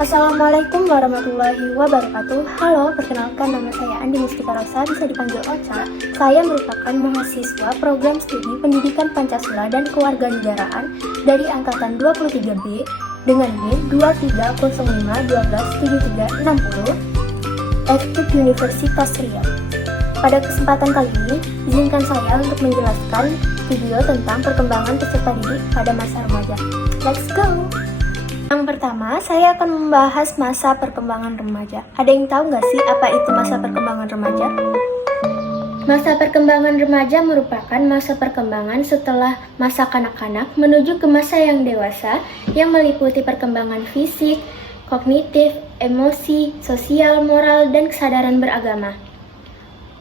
Assalamualaikum warahmatullahi wabarakatuh. Halo, perkenalkan nama saya Andi Mustika Rosa, bisa dipanggil Ocha. Saya merupakan mahasiswa program studi Pendidikan Pancasila dan Kewarganegaraan dari angkatan 23B dengan NIM 2305127360 FKIP Universitas Riau. Pada kesempatan kali ini, izinkan saya untuk menjelaskan video tentang perkembangan peserta didik pada masa remaja. Let's go! Yang pertama, saya akan membahas masa perkembangan remaja. Ada yang tahu nggak sih apa itu masa perkembangan remaja? Masa perkembangan remaja merupakan masa perkembangan setelah masa kanak-kanak menuju ke masa yang dewasa yang meliputi perkembangan fisik, kognitif, emosi, sosial, moral, dan kesadaran beragama.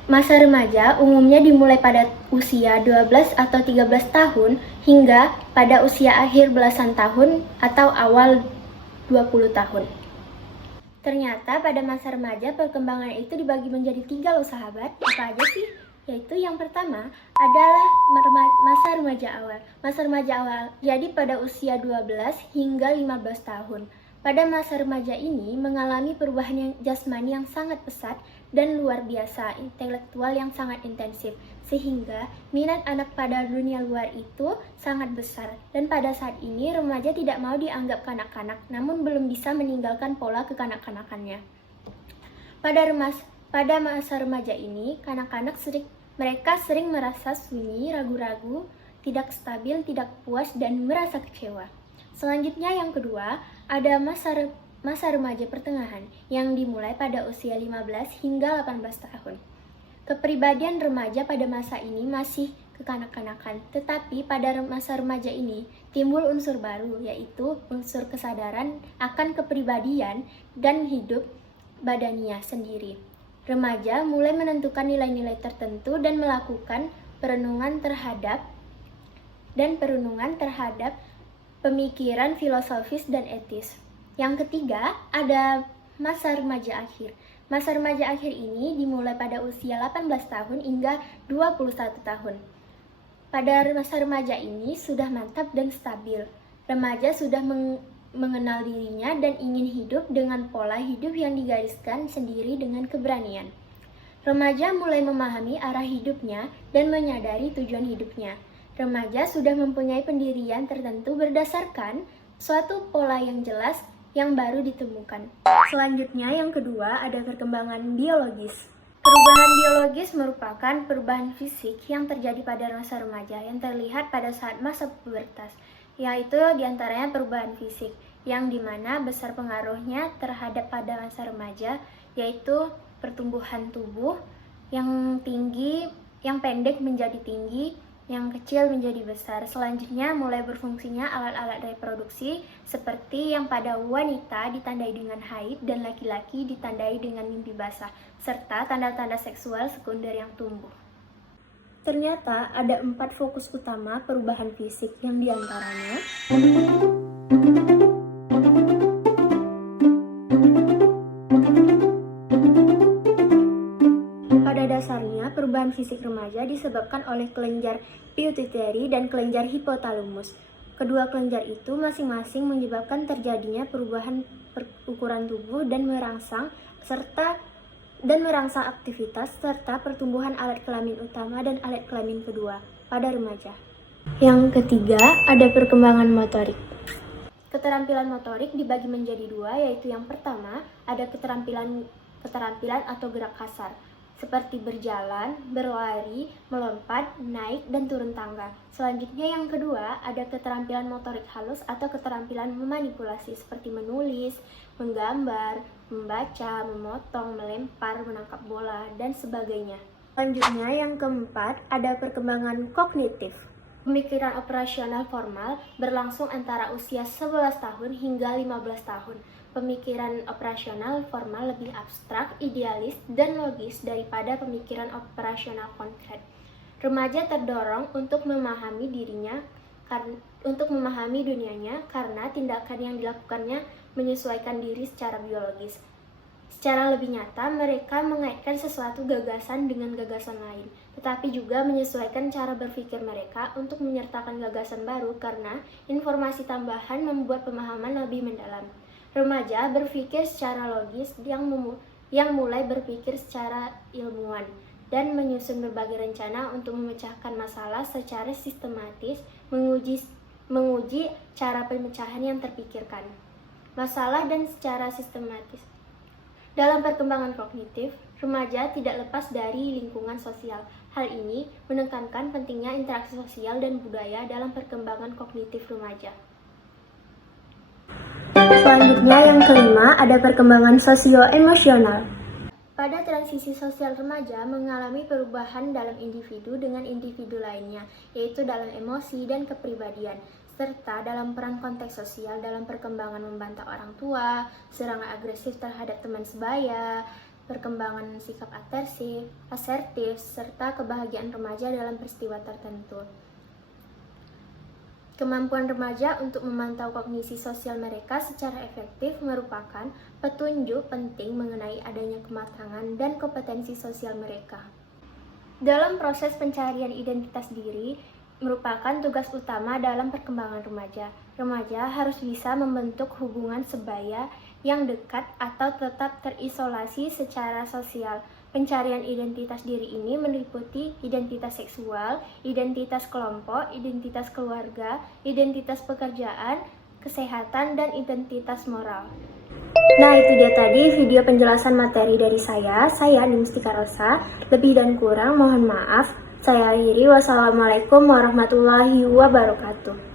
Masa remaja umumnya dimulai pada usia 12 atau 13 tahun hingga pada usia akhir belasan tahun atau awal 20 tahun. Ternyata pada masa remaja perkembangan itu dibagi menjadi 3 loh sahabat. Apa aja sih? Yaitu yang pertama adalah masa remaja awal. Masa remaja awal jadi pada usia 12 hingga 15 tahun. Pada masa remaja ini mengalami perubahan jasmani yang sangat pesat dan luar biasa, intelektual yang sangat intensif, sehingga minat anak pada dunia luar itu sangat besar. Dan pada saat ini remaja tidak mau dianggap kanak-kanak, namun belum bisa meninggalkan pola kekanak-kanakannya. Pada masa remaja ini, kanak-kanak mereka sering merasa sunyi, ragu-ragu, tidak stabil, tidak puas, dan merasa kecewa. Selanjutnya yang kedua, ada masa remaja pertengahan yang dimulai pada usia 15 hingga 18 tahun. Kepribadian remaja pada masa ini masih kekanak-kanakan, tetapi pada masa remaja ini timbul unsur baru, yaitu unsur kesadaran akan kepribadian dan hidup badania sendiri. Remaja mulai menentukan nilai-nilai tertentu dan melakukan perenungan terhadap pemikiran filosofis dan etis. Yang ketiga, ada masa remaja akhir. Masa remaja akhir ini dimulai pada usia 18 tahun hingga 21 tahun. Pada masa remaja ini sudah mantap dan stabil. Remaja sudah mengenal dirinya dan ingin hidup dengan pola hidup yang digariskan sendiri dengan keberanian. Remaja mulai memahami arah hidupnya dan menyadari tujuan hidupnya. Remaja sudah mempunyai pendirian tertentu berdasarkan suatu pola yang jelas yang baru ditemukan. Selanjutnya yang kedua ada perkembangan biologis. Perubahan biologis merupakan perubahan fisik yang terjadi pada masa remaja yang terlihat pada saat masa pubertas, yaitu diantaranya perubahan fisik yang dimana besar pengaruhnya terhadap pada masa remaja, yaitu pertumbuhan tubuh yang tinggi, yang pendek menjadi tinggi, yang kecil menjadi besar. Selanjutnya mulai berfungsinya alat-alat reproduksi seperti yang pada wanita ditandai dengan haid dan laki-laki ditandai dengan mimpi basah, serta tanda-tanda seksual sekunder yang tumbuh. Ternyata ada 4 fokus utama perubahan fisik yang diantaranya dasarnya, perubahan fisik remaja disebabkan oleh kelenjar pituitary dan kelenjar hipotalamus. Kedua kelenjar itu masing-masing menyebabkan terjadinya perubahan ukuran tubuh dan merangsang aktivitas serta pertumbuhan alat kelamin utama dan alat kelamin kedua pada remaja. Yang ketiga, ada perkembangan motorik. Keterampilan motorik dibagi menjadi 2, yaitu yang pertama, ada keterampilan atau gerak kasar, seperti berjalan, berlari, melompat, naik, dan turun tangga. Selanjutnya yang kedua, ada keterampilan motorik halus atau keterampilan memanipulasi seperti menulis, menggambar, membaca, memotong, melempar, menangkap bola, dan sebagainya. Selanjutnya yang keempat, ada perkembangan kognitif. Pemikiran operasional formal berlangsung antara usia 11 tahun hingga 15 tahun. Pemikiran operasional formal lebih abstrak, idealis, dan logis daripada pemikiran operasional konkret. Remaja terdorong untuk memahami dunianya karena tindakan yang dilakukannya menyesuaikan diri secara biologis. Secara lebih nyata, mereka mengaitkan sesuatu gagasan dengan gagasan lain, tetapi juga menyesuaikan cara berpikir mereka untuk menyertakan gagasan baru karena informasi tambahan membuat pemahaman lebih mendalam. Remaja berpikir secara logis yang mulai berpikir secara ilmuwan dan menyusun berbagai rencana untuk memecahkan masalah secara sistematis, menguji cara pemecahan yang terpikirkan masalah dan secara sistematis. Dalam perkembangan kognitif, remaja tidak lepas dari lingkungan sosial. Hal ini menekankan pentingnya interaksi sosial dan budaya dalam perkembangan kognitif remaja. Selanjutnya yang kelima ada perkembangan sosio-emosional. Pada transisi sosial remaja mengalami perubahan dalam individu dengan individu lainnya, yaitu dalam emosi dan kepribadian, serta dalam peran konteks sosial dalam perkembangan membantah orang tua, serangan agresif terhadap teman sebaya, perkembangan sikap asertif, serta kebahagiaan remaja dalam peristiwa tertentu. Kemampuan remaja untuk memantau kognisi sosial mereka secara efektif merupakan petunjuk penting mengenai adanya kematangan dan kompetensi sosial mereka. Dalam proses pencarian identitas diri, merupakan tugas utama dalam perkembangan remaja. Remaja harus bisa membentuk hubungan sebaya yang dekat atau tetap terisolasi secara sosial. Pencarian identitas diri ini meliputi identitas seksual, identitas kelompok, identitas keluarga, identitas pekerjaan, kesehatan, dan identitas moral. Nah, itu dia tadi video penjelasan materi dari saya Mustika Rosa. Lebih dan kurang mohon maaf. Saya akhiri. Wassalamualaikum warahmatullahi wabarakatuh.